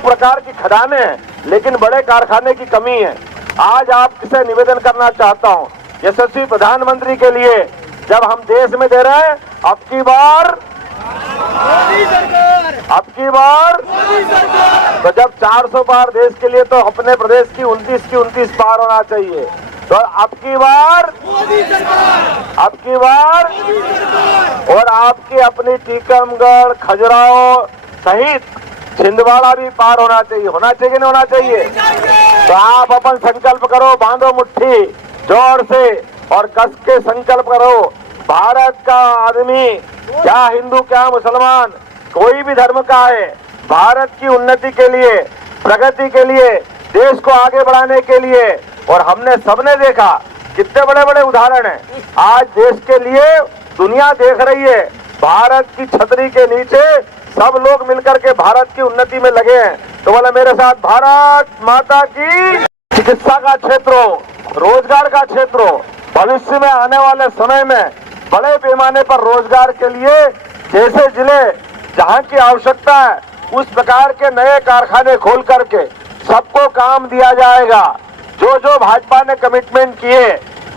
अलग प्रकार की खदानें हैं, लेकिन बड़े कारखाने की कमी है। आज आपसे निवेदन करना चाहता हूं, यशस्वी प्रधानमंत्री के लिए जब हम देश में दे रहे हैं, अब की बार तो जब 400 पार देश के लिए, तो अपने प्रदेश की 29 पार होना चाहिए। तो अब की बार और आपकी अपनी टीकमगढ़, खजुराहो सहित छिंदवाड़ा भी पार होना चाहिए कि नहीं होना चाहिए? तो आप अपन संकल्प करो, बांधो मुट्ठी जोर से और कस के संकल्प करो। भारत का आदमी, क्या हिंदू क्या मुसलमान, कोई भी धर्म का है, भारत की उन्नति के लिए, प्रगति के लिए, देश को आगे बढ़ाने के लिए, और हमने सबने देखा कितने बड़े बड़े उदाहरण हैं। आज देश के लिए दुनिया देख रही है, भारत की छतरी के नीचे सब लोग मिलकर के भारत की उन्नति में लगे हैं। तो बोला मेरे साथ, भारत माता की। चिकित्सा का क्षेत्र हो, रोजगार का क्षेत्र हो, भविष्य में आने वाले समय में बड़े पैमाने पर रोजगार के लिए जैसे जिले जहां की आवश्यकता है उस प्रकार के नए कारखाने खोल करके सबको काम दिया जाएगा। जो जो भाजपा ने कमिटमेंट किए,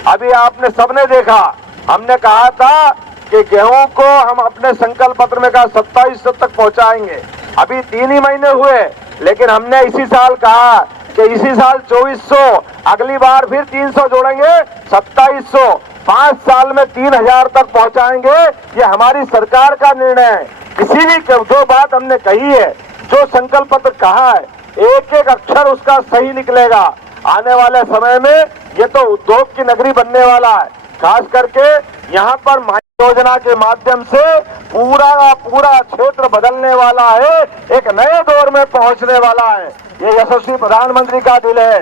अभी आपने सबने देखा, हमने कहा था कि गेहूं को हम अपने संकल्प पत्र में कहा 2700 तक पहुंचाएंगे। अभी 3 ही महीने हुए, लेकिन हमने इसी साल कहा कि इसी साल 2400, अगली बार फिर 300 जोड़ेंगे, 2700, 5 साल में 3000 तक पहुंचाएंगे। ये हमारी सरकार का निर्णय है। किसी भी जो बात हमने कही है, जो संकल्प पत्र कहा है, एक एक अक्षर उसका सही निकलेगा। आने वाले समय में ये तो उद्योग की नगरी बनने वाला है। खास करके यहाँ पर योजना के माध्यम से पूरा का पूरा क्षेत्र बदलने वाला है, एक नए दौर में पहुंचने वाला है। ये यशस्वी प्रधानमंत्री का दिल है,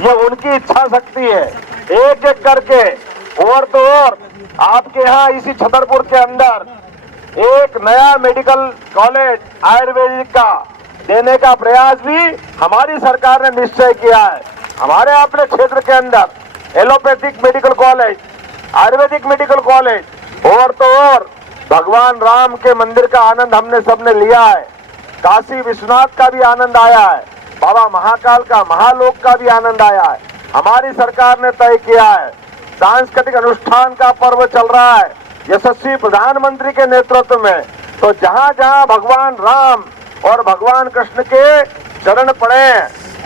ये उनकी इच्छा शक्ति है। एक एक करके और तो और आपके यहाँ इसी छतरपुर के अंदर एक नया मेडिकल कॉलेज आयुर्वेदिक का देने का प्रयास भी हमारी सरकार ने निश्चय किया है। हमारे अपने क्षेत्र के अंदर allopathic medical college, Ayurvedic medical college, और तो और भगवान राम के मंदिर का आनंद हमने सबने लिया है। काशी विश्वनाथ का भी आनंद आया है, बाबा महाकाल का, महालोक का भी आनंद आया है। हमारी सरकार ने तय किया है, सांस्कृतिक अनुष्ठान का पर्व चल रहा है यशस्वी प्रधानमंत्री के नेतृत्व में। तो जहां जहां भगवान राम और भगवान कृष्ण के चरण पड़े,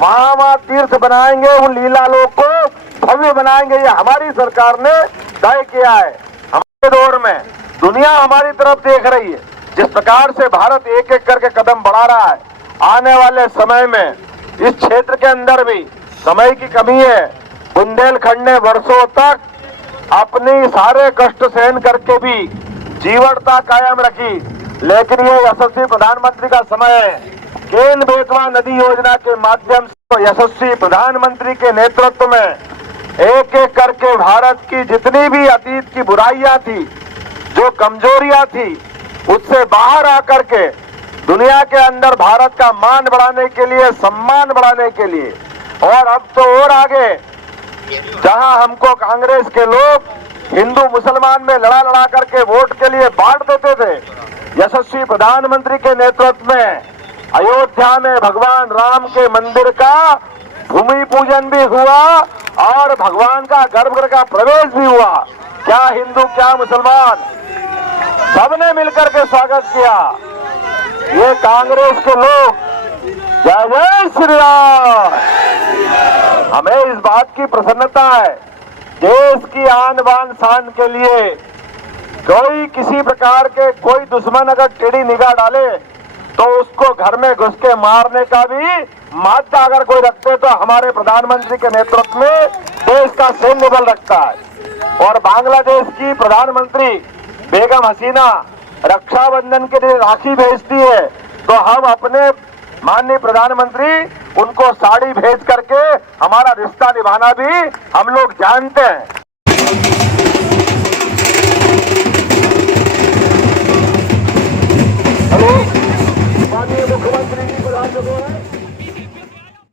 वहां तीर्थ बनाएंगे, उन लीला लोक को भव्य बनाएंगे। ये हमारी सरकार ने तय किया है। हमारे दौर में दुनिया हमारी तरफ देख रही है, जिस प्रकार से भारत एक एक करके कदम बढ़ा रहा है। आने वाले समय में इस क्षेत्र के अंदर भी समय की कमी है। बुंदेलखंड ने वर्षों तक अपनी सारे कष्ट सहन करके भी जीवटता कायम रखी, लेकिन ये यशस्वी प्रधानमंत्री का समय है। केन बेतवा नदी योजना के माध्यम से यशस्वी प्रधानमंत्री के नेतृत्व में एक एक करके भारत की जितनी भी अतीत की बुराइयां थी, जो कमजोरियां थी, उससे बाहर आकर के दुनिया के अंदर भारत का मान बढ़ाने के लिए, सम्मान बढ़ाने के लिए, और अब तो और आगे जहां हमको कांग्रेस के लोग हिंदू मुसलमान में लड़ा लड़ा करके वोट के लिए बांट देते थे, यशस्वी प्रधानमंत्री के नेतृत्व में अयोध्या में भगवान राम के मंदिर का भूमि पूजन भी हुआ और भगवान का गर्भगृह का प्रवेश भी हुआ। क्या हिंदू क्या मुसलमान, सबने मिलकर के स्वागत किया। ये कांग्रेस के लोग, जय जय श्री राम। हमें इस बात की प्रसन्नता है, देश की आन बान शान के लिए कोई किसी प्रकार के कोई दुश्मन अगर टेढ़ी निगाह डाले तो उसको घर में घुस के मारने का भी मादा अगर कोई रखते तो हमारे प्रधानमंत्री के नेतृत्व में देश का सैन्य बल रखता है। और बांग्लादेश की प्रधानमंत्री बेगम हसीना रक्षाबंधन के लिए राखी भेजती है, तो हम अपने माननीय प्रधानमंत्री उनको साड़ी भेज करके हमारा रिश्ता निभाना भी हम लोग जानते हैं। हेलो, माननीय मुख्यमंत्री जी को